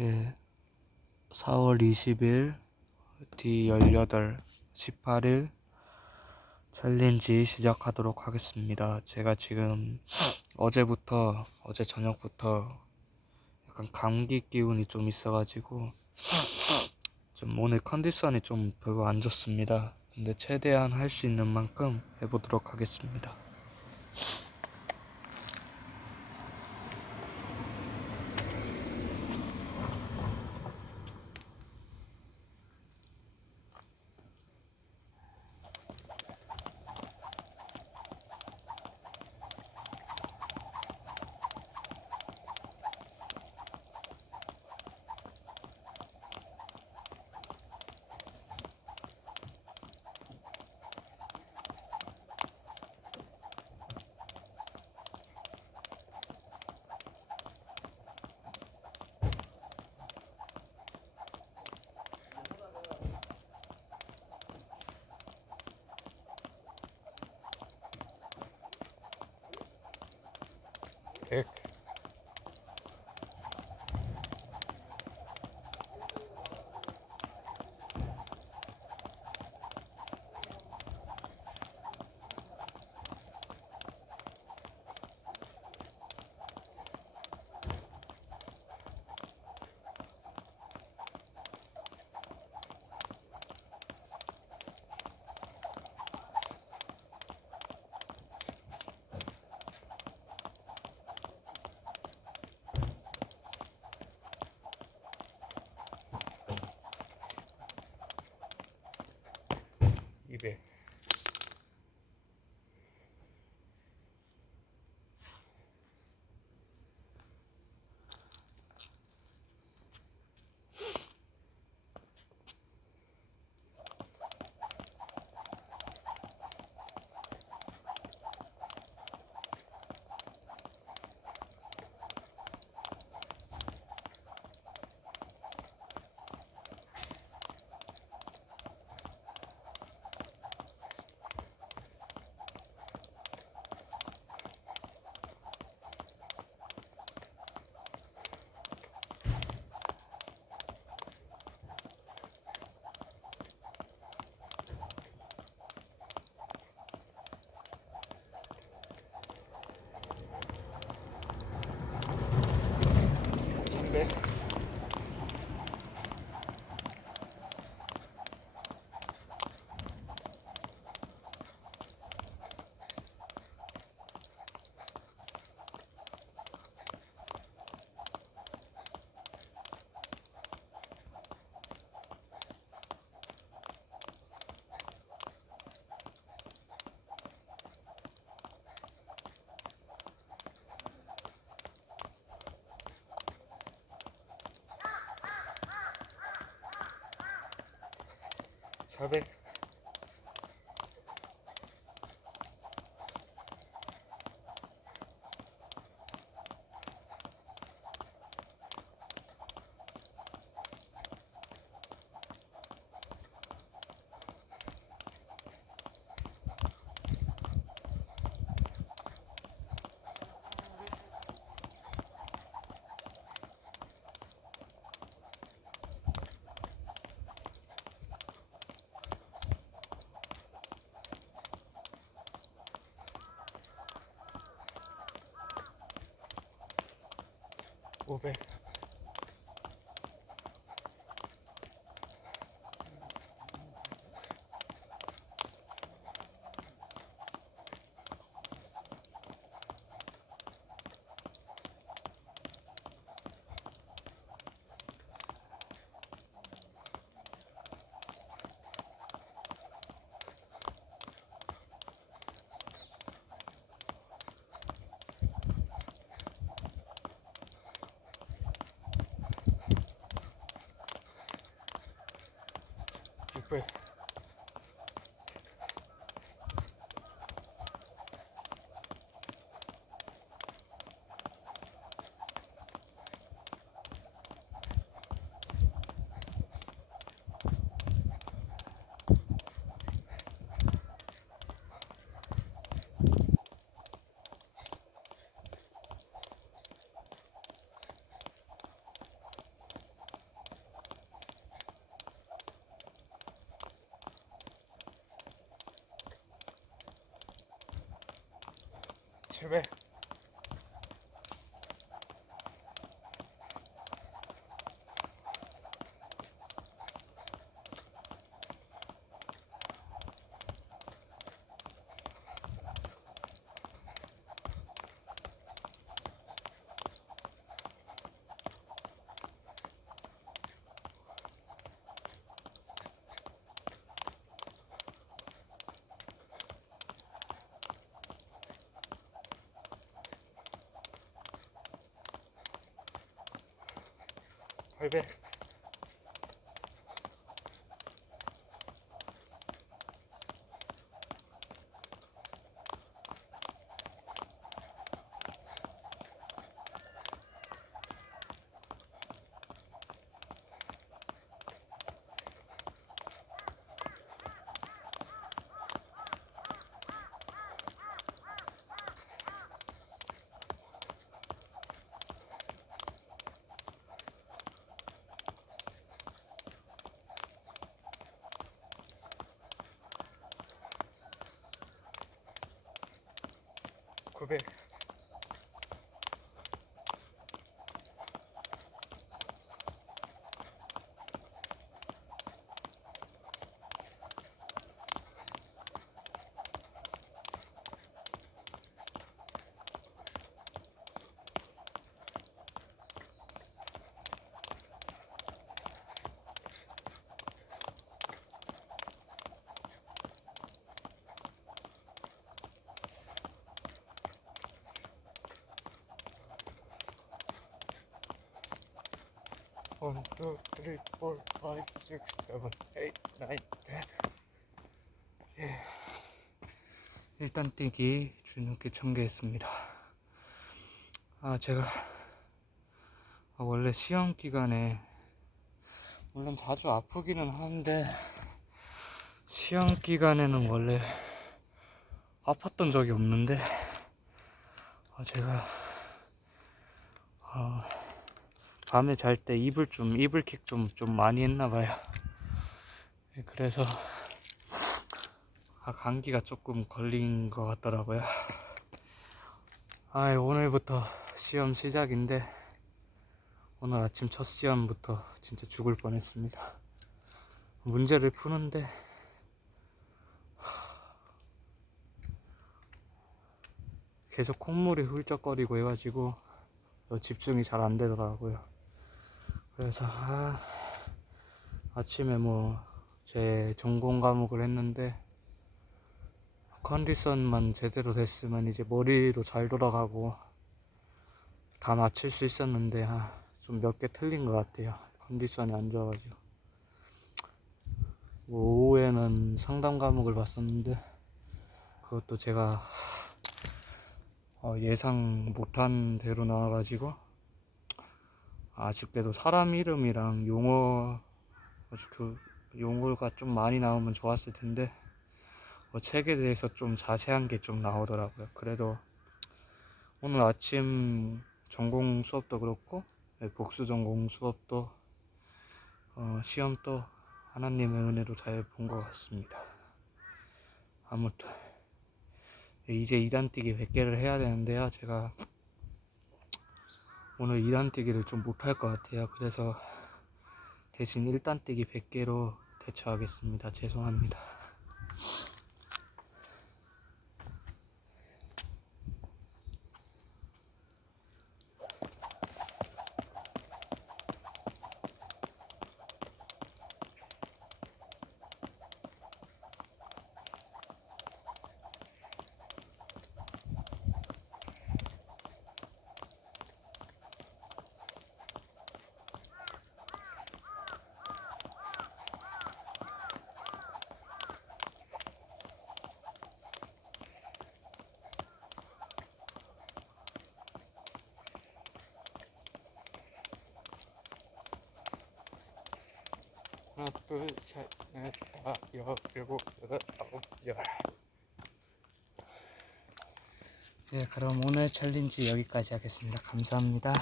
예, 4월 20일 D18 18일 챌린지 시작하도록 하겠습니다. 제가 지금 어제부터 어제 저녁부터 약간 감기 기운이 좀 있어가지고 좀 오늘 컨디션이 좀 별로 안 좋습니다. 근데 최대한 할 수 있는 만큼 해보도록 하겠습니다. pick. 사 백. 오 准备 Ahí ve. হবে 1, 2, 3, 4, 5, 6, 7, 8, 9, 10. 예. 일단 뛰기 줄넘기 전개했습니다. 아, 제가 아, 원래 시험 기간에 물론 자주 아프기는 하는데 시험 기간에는 원래 아팠던 적이 없는데 아, 제가 아, 밤에 잘 때 이불 좀 이불킥 좀 좀 많이 했나 봐요. 예, 그래서 아, 감기가 조금 걸린 것 같더라고요. 아, 오늘부터 시험 시작인데 오늘 아침 첫 시험부터 진짜 죽을 뻔했습니다. 문제를 푸는데 계속 콧물이 훌쩍거리고 해가지고 집중이 잘 안 되더라고요. 그래서 아, 아침에 뭐 제 전공 과목을 했는데 컨디션만 제대로 됐으면 이제 머리도 잘 돌아가고 다 맞출 수 있었는데 아, 좀 몇 개 틀린 것 같아요. 컨디션이 안 좋아가지고 뭐 오후에는 상담 과목을 봤었는데 그것도 제가 어, 예상 못한 대로 나와가지고 아쉽게도 사람 이름이랑 용어 그 용어가 좀 많이 나오면 좋았을 텐데 뭐 책에 대해서 좀 자세한 게 좀 나오더라고요. 그래도 오늘 아침 전공 수업도 그렇고 네, 복수 전공 수업도 어, 시험도 하나님의 은혜로 잘 본 것 같습니다. 아무튼 네, 이제 2단 뛰기 100개를 해야 되는데요. 제가 오늘 2단 뛰기를 좀 못할 것 같아요. 그래서 대신 1단 뛰기 100개로 대처하겠습니다. 죄송합니다. 하나, 둘, 셋, 넷, 다, 여, 일곱, 여덟, 아홉, 열. 네, 그럼 오늘 챌린지 여기까지 하겠습니다. 감사합니다.